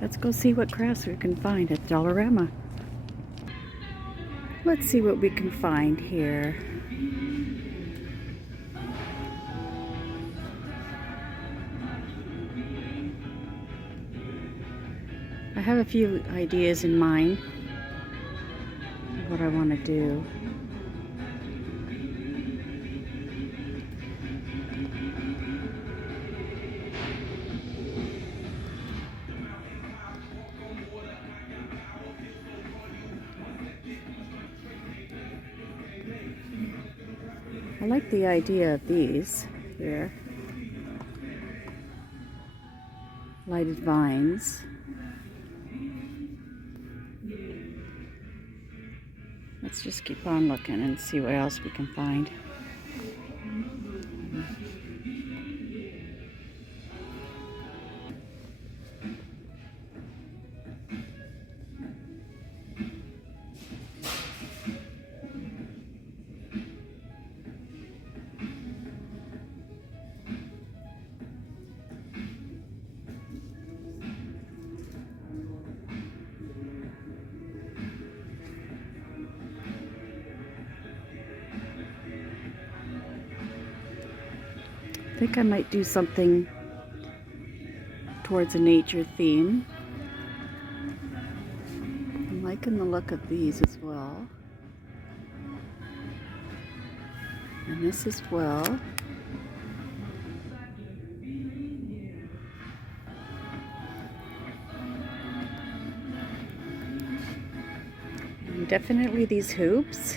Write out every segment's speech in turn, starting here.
Let's go see what crafts we can find at Dollarama. Let's see what we can find here. I have a few ideas in mind of what I want to do. I like the idea of these here. Lighted vines. Let's just keep on looking and see what else we can find. I think I might do something towards a nature theme. I'm liking the look of these as well. And this as well. And definitely these hoops.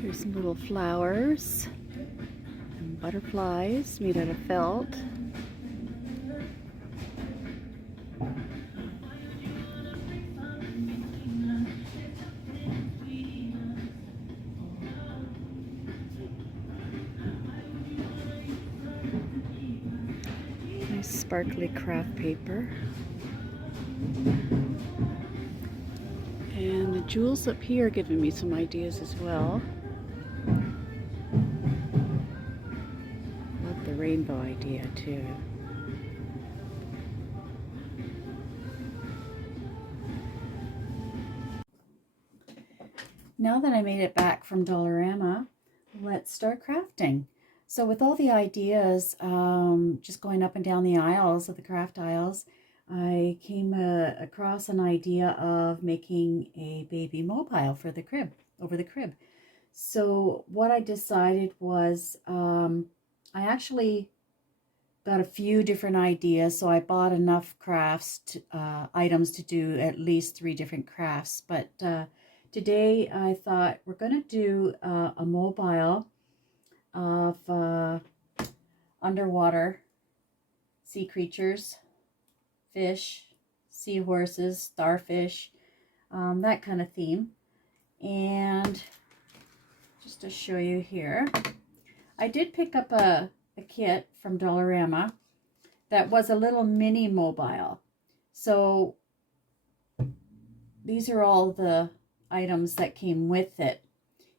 Here's some little flowers and butterflies made out of felt. Nice sparkly craft paper. And the jewels up here are giving me some ideas as well. Love the rainbow idea too. Now that I made it back from Dollarama, let's start crafting. So with all the ideas, just going up and down the aisles of the craft aisles, I came across an idea of making a baby mobile for the crib, over the crib. So what I decided was, I actually got a few different ideas. So I bought enough crafts, items to do at least 3 different crafts. But today I thought we're going to do a mobile of underwater sea creatures, fish, seahorses, starfish, that kind of theme. And just to show you here, I did pick up a kit from Dollarama that was a little mini mobile. So these are all the items that came with it.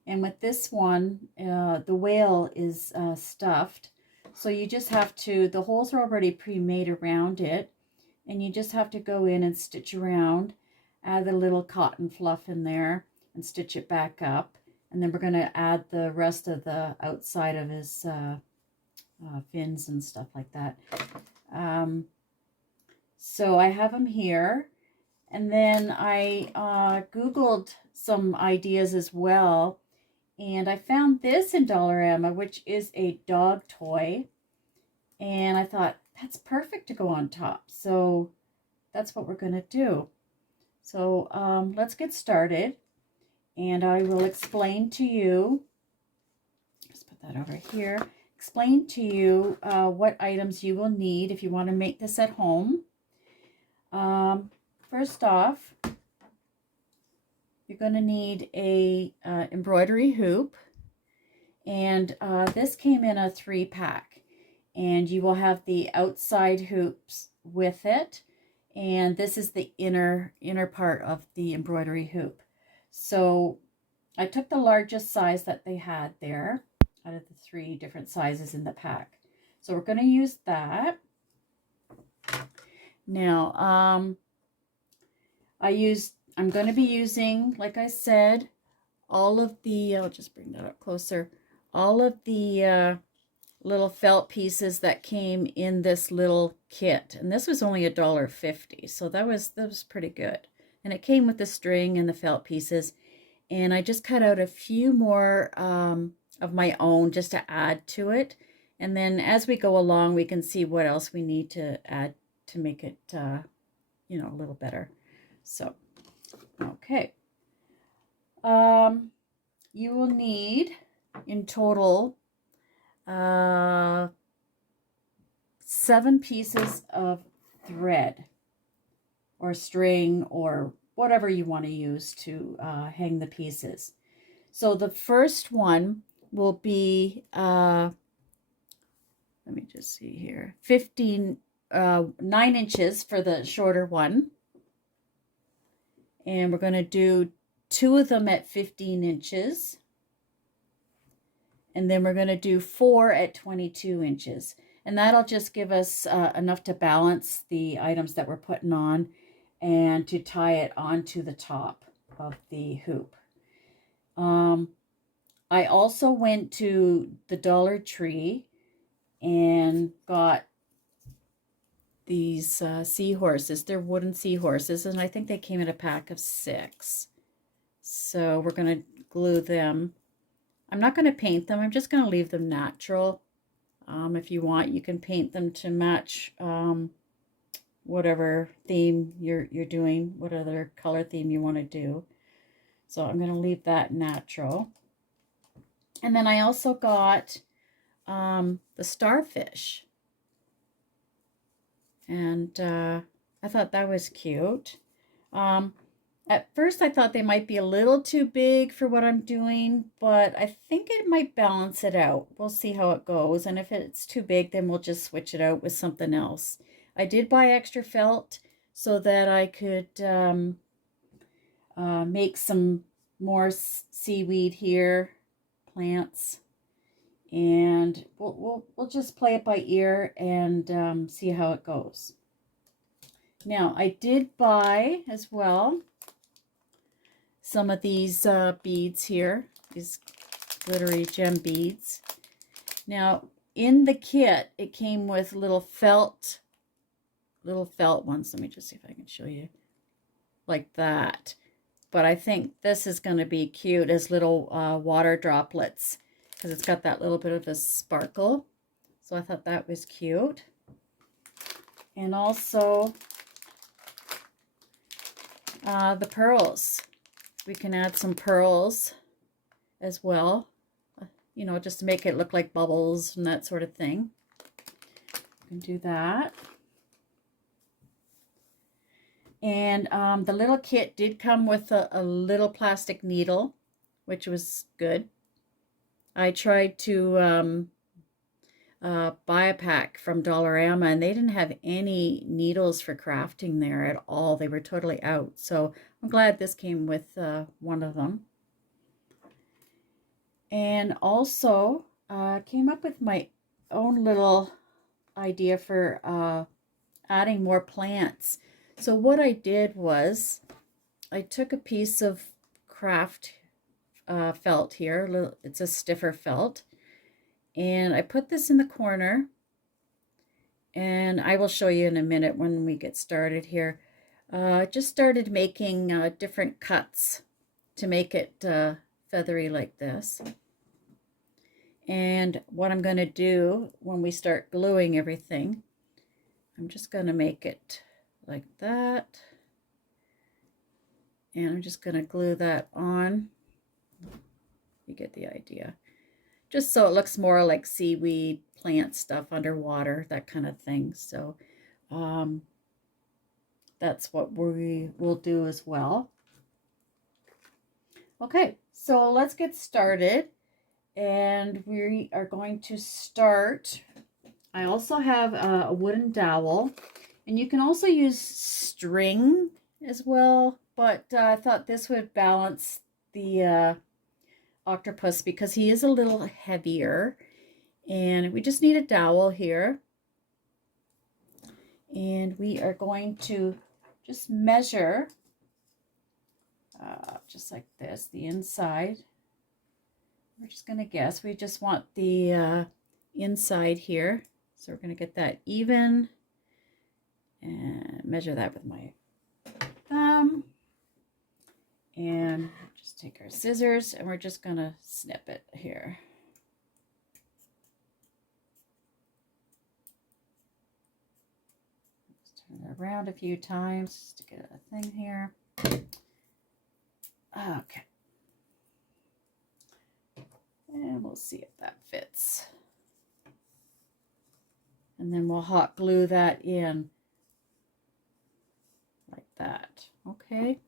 And with this one, the whale is stuffed. So you just have to, the holes are already pre-made around it. And you just have to go in and stitch around, add the little cotton fluff in there and stitch it back up. And then we're going to add the rest of the outside of his fins and stuff like that. So I have them here. And then I Googled some ideas as well. And I found this in Dollarama, which is a dog toy. And I thought, that's perfect to go on top. So that's what we're going to do. So let's get started. And I will explain to you, just put that over here, explain to you what items you will need if you want to make this at home. First off, you're going to need a embroidery hoop. And this came in a 3-pack. and you will have the outside hoops with it. And this is the inner part of the embroidery hoop. So I took the largest size that they had there out of the 3 different sizes in the pack. So we're going to use that. Now, I'm going to be using, like I said, all of the, I'll just bring that up closer, all of the little felt pieces that came in this little kit. And this was only $1.50, so that was pretty good. And it came with the string and the felt pieces. And I just cut out a few more of my own just to add to it. And then as we go along, we can see what else we need to add to make it, you know, a little better. So, okay. You will need in total 7 pieces of thread or string or whatever you want to use to hang the pieces. So the first one will be, let me just see here, 9 inches for the shorter one. And we're going to do 2 of them at 15 inches. And then we're going to do 4 at 22 inches. And that'll just give us enough to balance the items that we're putting on and to tie it onto the top of the hoop. I also went to the Dollar Tree and got these seahorses. They're wooden seahorses, and I think they came in a pack of 6. So we're going to glue them. I'm not going to paint them. I'm just going to leave them natural. If you want, you can paint them to match whatever theme you're doing, what other color theme you want to do. So I'm going to leave that natural. And then I also got the starfish. And I thought that was cute. At first I thought they might be a little too big for what I'm doing, but I think it might balance it out. We'll see how it goes. And if it's too big, then we'll just switch it out with something else. I did buy extra felt so that I could make some more seaweed here, plants. And we'll just play it by ear and see how it goes. Now, I did buy as well some of these beads here, these glittery gem beads. Now, in the kit, it came with little felt ones. Let me just see if I can show you. Like that. But I think this is going to be cute as little water droplets, because it's got that little bit of a sparkle. So I thought that was cute. And also the pearls. We can add some pearls as well, you know, just to make it look like bubbles and that sort of thing. You can do that. And the little kit did come with a little plastic needle, which was good. I tried to buy a pack from Dollarama, and they didn't have any needles for crafting there at all. They were totally out. So I'm glad this came with one of them. And also came up with my own little idea for adding more plants. So what I did was I took a piece of craft felt here. It's a stiffer felt. And I put this in the corner, and I will show you in a minute when we get started here. Just started making different cuts to make it feathery like this. And what I'm going to do when we start gluing everything, I'm just going to make it like that. And I'm just going to glue that on. You get the idea. Just so it looks more like seaweed, plant stuff underwater, that kind of thing. So that's what we will do as well. Okay, so let's get started. And we are going to start I also have a wooden dowel, and you can also use string as well, but I thought this would balance the octopus because he is a little heavier. And we just need a dowel here. And we are going to just measure, just like this, the inside. We're just going to guess. We just want the inside here. So we're going to get that even and measure that with my thumb. And just take our scissors and we're just going to snip it here. Just turn it around a few times just to get a thing here. Okay. And we'll see if that fits. And then we'll hot glue that in like that. Okay.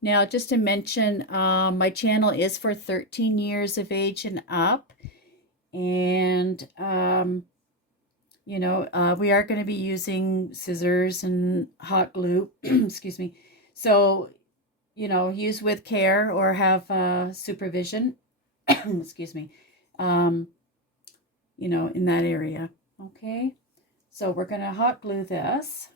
Now, just to mention, my channel is for 13 years of age and up. And, you know, we are going to be using scissors and hot glue. Excuse me. So, you know, use with care or have supervision. Excuse me. You know, in that area. Okay. So we're going to hot glue this.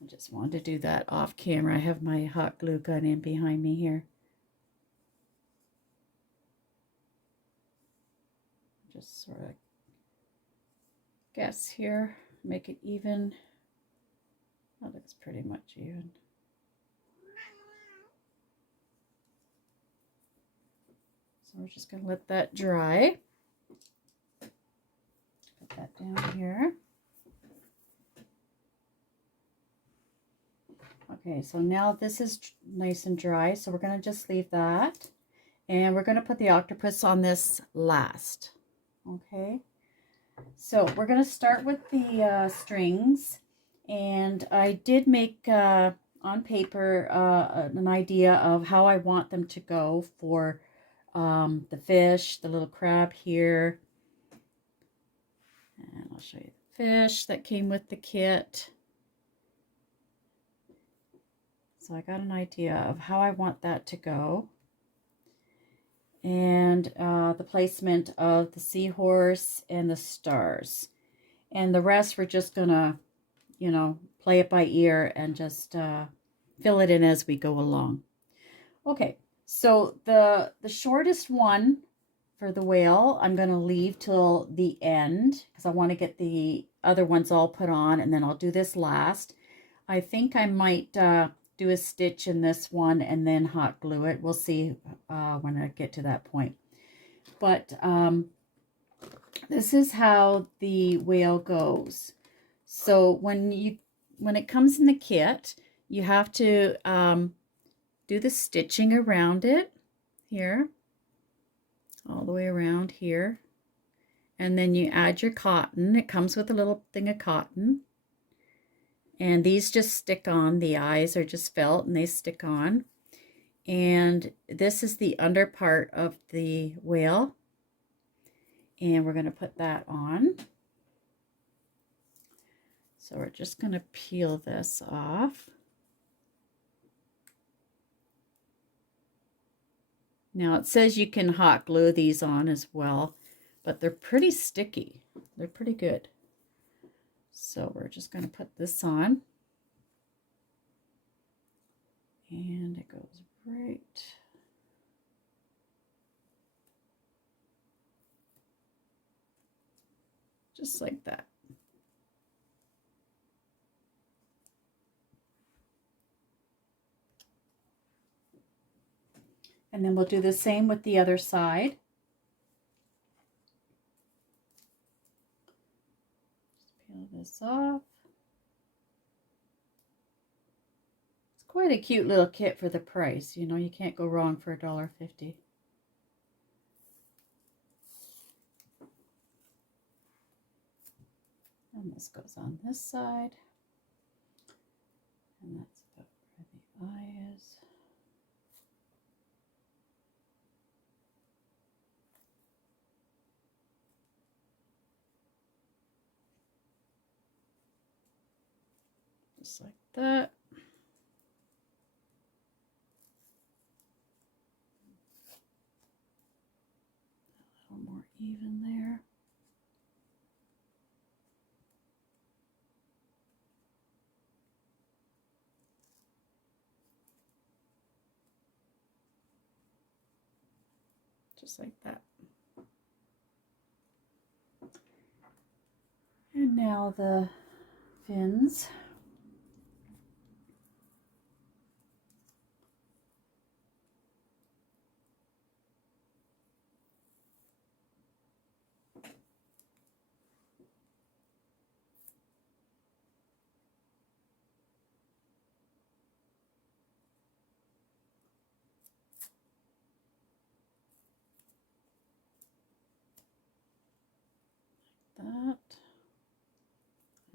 I just wanted to do that off camera. I have my hot glue gun in behind me here. Just sort of guess here, make it even. That looks pretty much even. So we're just going to let that dry. Put that down here. Okay, so now this is nice and dry, so we're going to just leave that. And we're going to put the octopus on this last. Okay, so we're going to start with the strings. And I did make on paper an idea of how I want them to go for the fish, the little crab here. And I'll show you the fish that came with the kit. So I got an idea of how I want that to go. And the placement of the seahorse and the stars. And the rest we're just going to, you know, play it by ear and just fill it in as we go along. Okay, so the shortest one for the whale, I'm going to leave till the end because I want to get the other ones all put on, and then I'll do this last. I think I might do a stitch in this one and then hot glue it. We'll see when I get to that point. But this is how the whale goes. So when it comes in the kit, you have to do the stitching around it here, all the way around here. And then you add your cotton. It comes with a little thing of cotton. And these just stick on. The eyes are just felt and they stick on. And this is the under part of the whale. And we're going to put that on. So we're just going to peel this off. Now it says you can hot glue these on as well, but they're pretty sticky. They're pretty good. So we're just going to put this on. And it goes right. Just like that. And then we'll do the same with the other side. Just peel this off. quite a cute little kit for the price. You know, you can't go wrong for $1.50. And this goes on this side. And that's about where the eye is. Just like that. A little more even there. Just like that. And now the fins. That.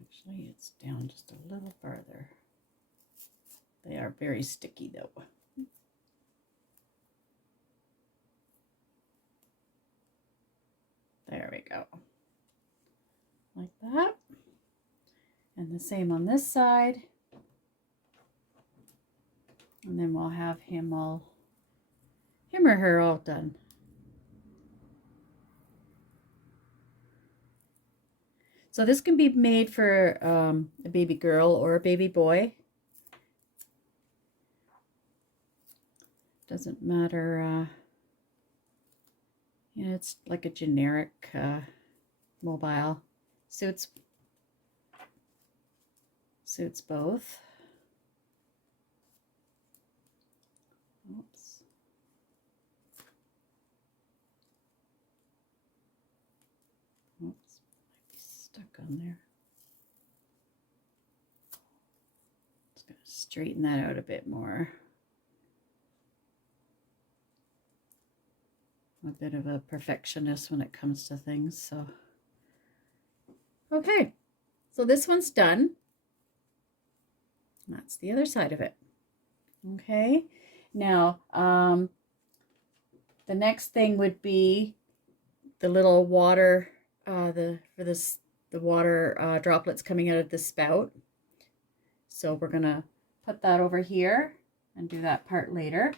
Actually, it's down just a little further. They are very sticky though. There we go. Like that. And the same on this side. And then we'll have him or her all done. So this can be made for a baby girl or a baby boy. Doesn't matter. You know, it's like a generic mobile. Suits both. Oops. Oops. Stuck on there. Just gonna straighten that out a bit more. I'm a bit of a perfectionist when it comes to things, so. Okay, so this one's done. That's the other side of it. Okay, now the next thing would be the little water, the water droplets coming out of the spout. So we're gonna put that over here and do that part later.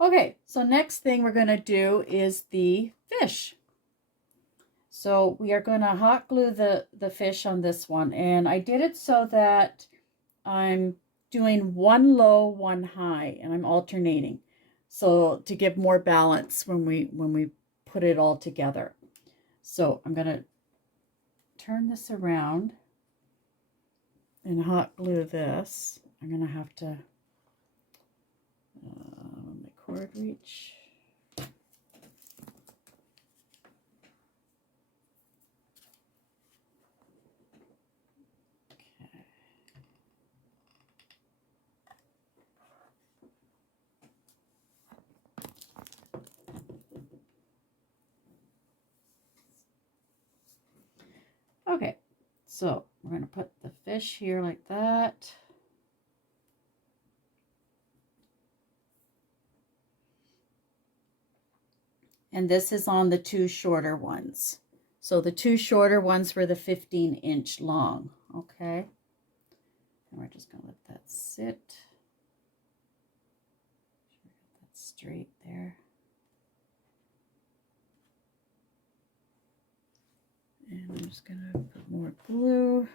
Okay, so next thing we're gonna do is the fish. So we are gonna hot glue the fish on this one, and I did it so that I'm doing one low, one high, and I'm alternating. So to give more balance when we put it all together. So I'm gonna turn this around and hot glue this. I'm gonna have to my cord reach. Okay, so we're going to put the fish here like that. And this is on the two shorter ones. So the two shorter ones were the 15-inch long, okay? And we're just going to let that sit. Make sure we get that straight there. And I'm just going to put more glue.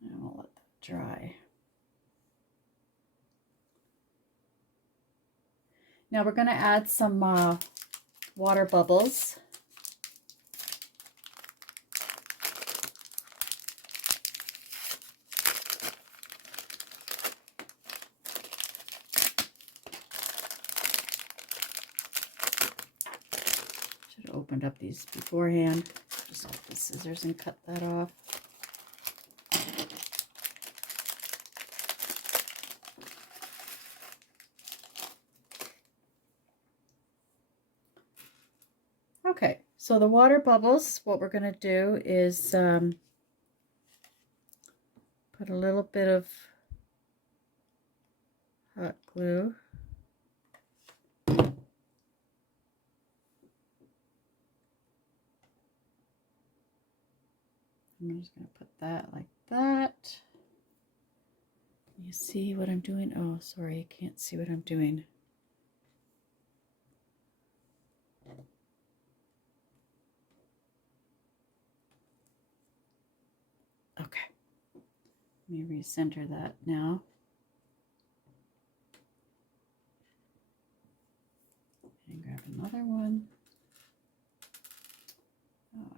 And we'll let that dry. Now we're going to add some water bubbles. opened up these beforehand. Just get the scissors and cut that off. Okay, so the water bubbles, what we're going to do is put a little bit of hot glue. I'm just going to put that like that. You see what I'm doing? Oh, sorry, you can't see what I'm doing. Okay, let me recenter that now. And grab another one. Oh,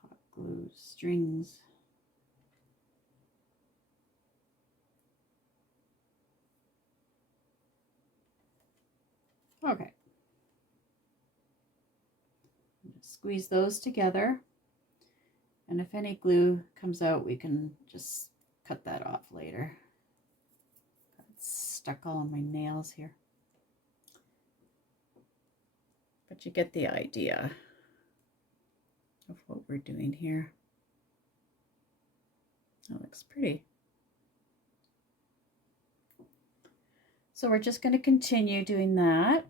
hot glue strings. Okay. Just squeeze those together. And if any glue comes out, we can just cut that off later. It's stuck all on my nails here. But you get the idea of what we're doing here. That looks pretty. So we're just going to continue doing that.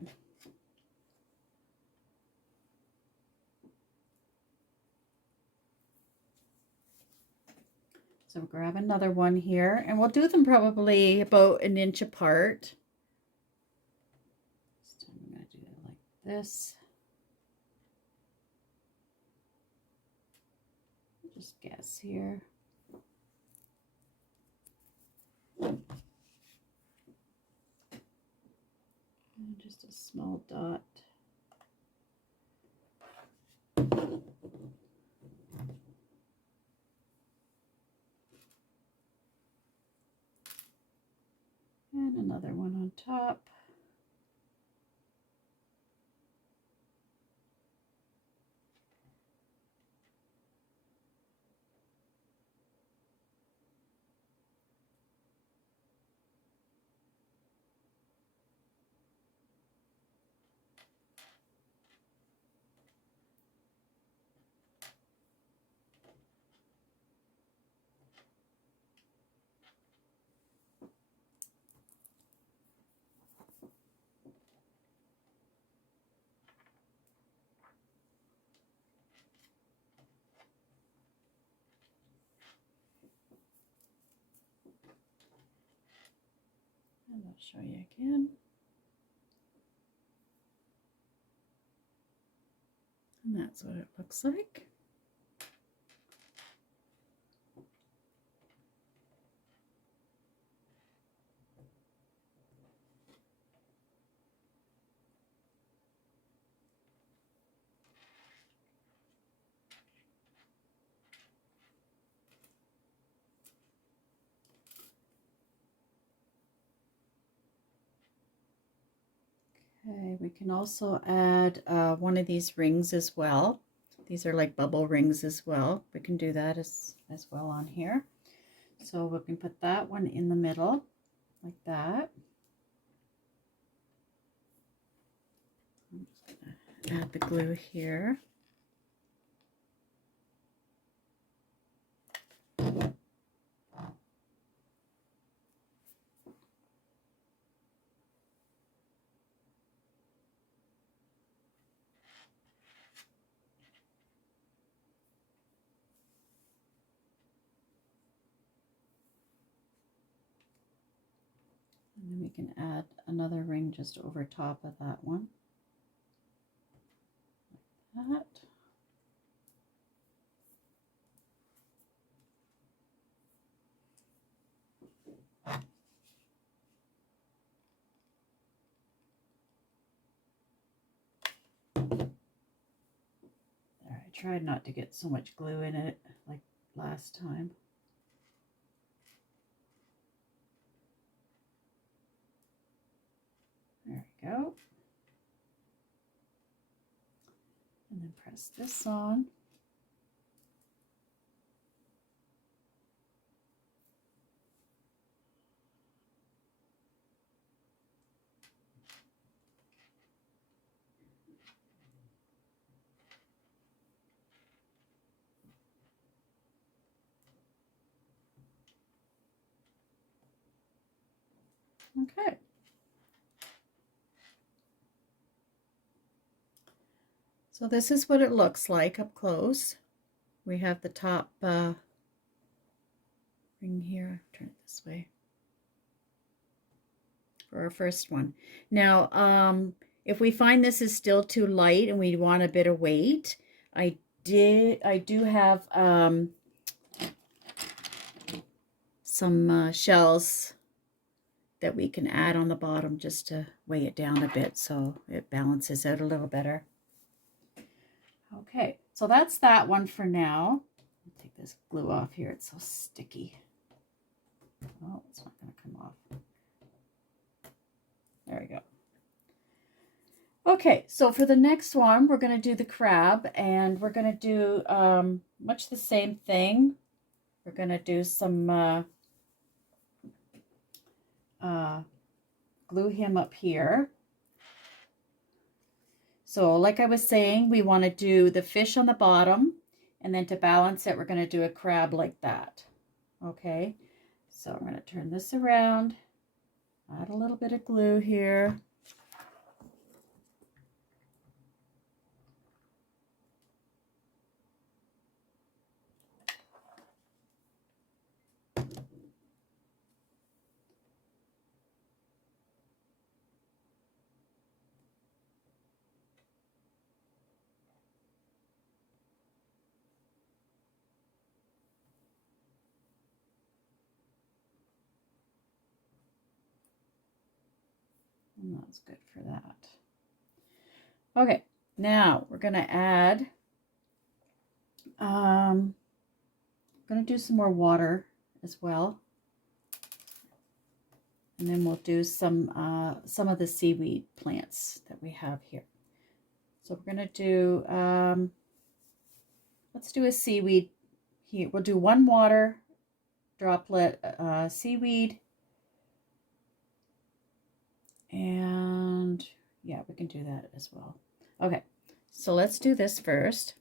So we'll grab another one here, and we'll do them probably about an inch apart. This time I'm going to do it like this. Just guess here. And just a small dot. And another one on top. And I'll show you again. And that's what it looks like. Okay, we can also add one of these rings as well. These are like bubble rings as well. We can do that as well on here. So we can put that one in the middle like that. I'm just going to add the glue here. And then we can add another ring just over top of that one. Like that. There, I tried not to get so much glue in it like last time. There we go. press this on. Okay. So this is what it looks like up close. We have the top ring here. Turn it this way for our first one. Now, if we find this is still too light and we want a bit of weight, I do have some shells that we can add on the bottom just to weigh it down a bit so it balances out a little better. Okay, so that's that one for now. I'll take this glue off here, it's so sticky. Oh, it's not going to come off. There we go. Okay, so for the next one, we're going to do the crab, and we're going to do much the same thing. We're going to do some glue him up here. So like I was saying, we want to do the fish on the bottom, and then to balance it, we're going to do a crab like that. Okay, so I'm going to turn this around, add a little bit of glue here. And that's good for that. Okay, now we're going to add, I'm going to do some more water as well. And then we'll do some of the seaweed plants that we have here. So we're going to do, let's do a seaweed here. We'll do one water droplet seaweed. And yeah, we can do that as well. Okay, so let's do this first.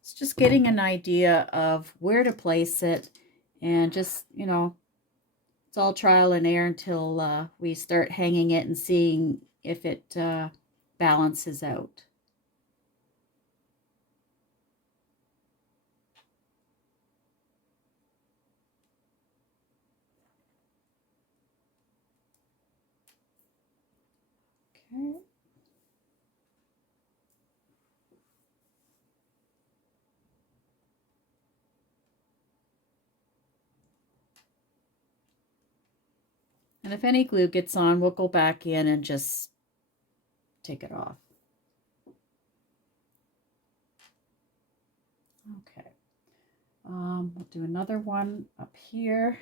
It's just getting an idea of where to place it, and just, you know, it's all trial and error until we start hanging it and seeing if it balances out. Okay. And if any glue gets on, we'll go back in and just take it off. Okay. We'll do another one up here.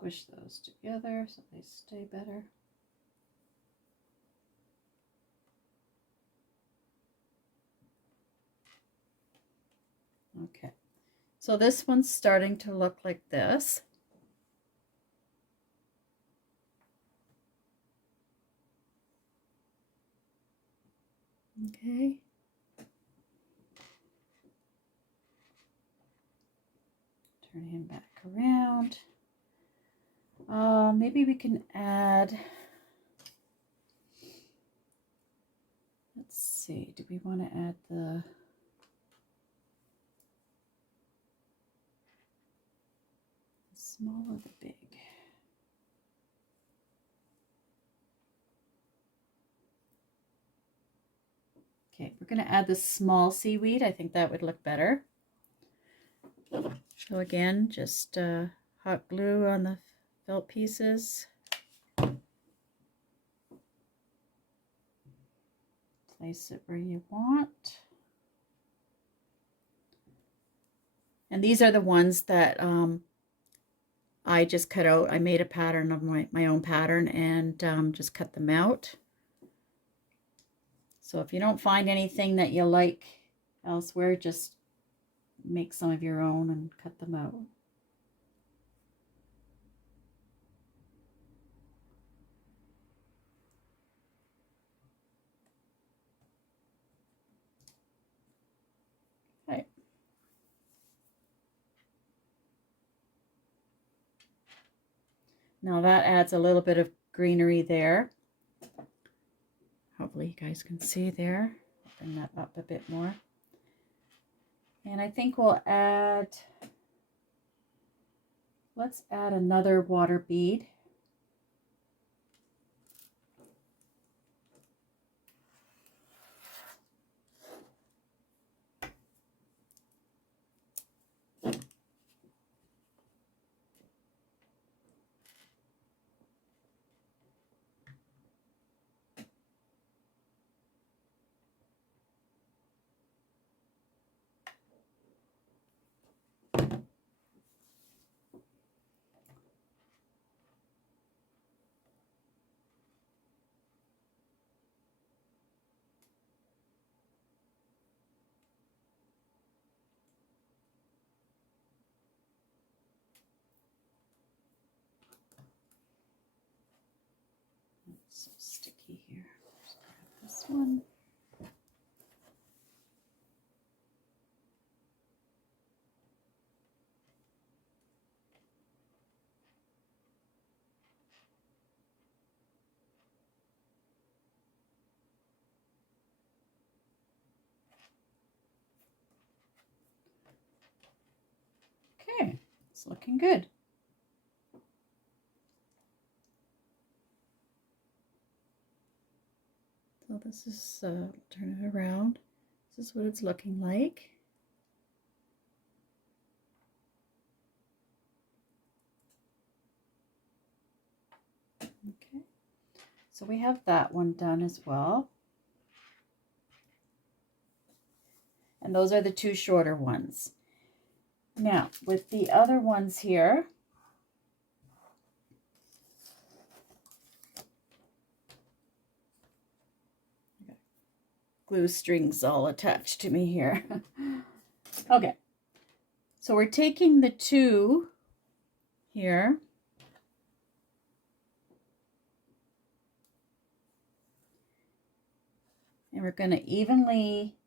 Squish those together so they stay better. Okay, so this one's starting to look like this. Okay. Turn him back around. Maybe we can add, let's see, do we want to add the, let's small or the big? Okay, we're going to add the small seaweed. I think that would look better. So again, just hot glue on the felt pieces. Place it where you want. And these are the ones that I just cut out. I made a pattern of my own pattern and just cut them out. So if you don't find anything that you like elsewhere, just make some of your own and cut them out. Okay. Now that adds a little bit of greenery there. Hopefully you guys can see there. Bring that up a bit more. And I think we'll add, let's add another water bead. So sticky here. Just grab this one. Okay, it's looking good. So this is, turn it around. This is what it's looking like. Okay, so we have that one done as well. And those are the two shorter ones. Now, with the other ones here, glue strings all attached to me here. Okay, so we're taking the two here and we're going to evenly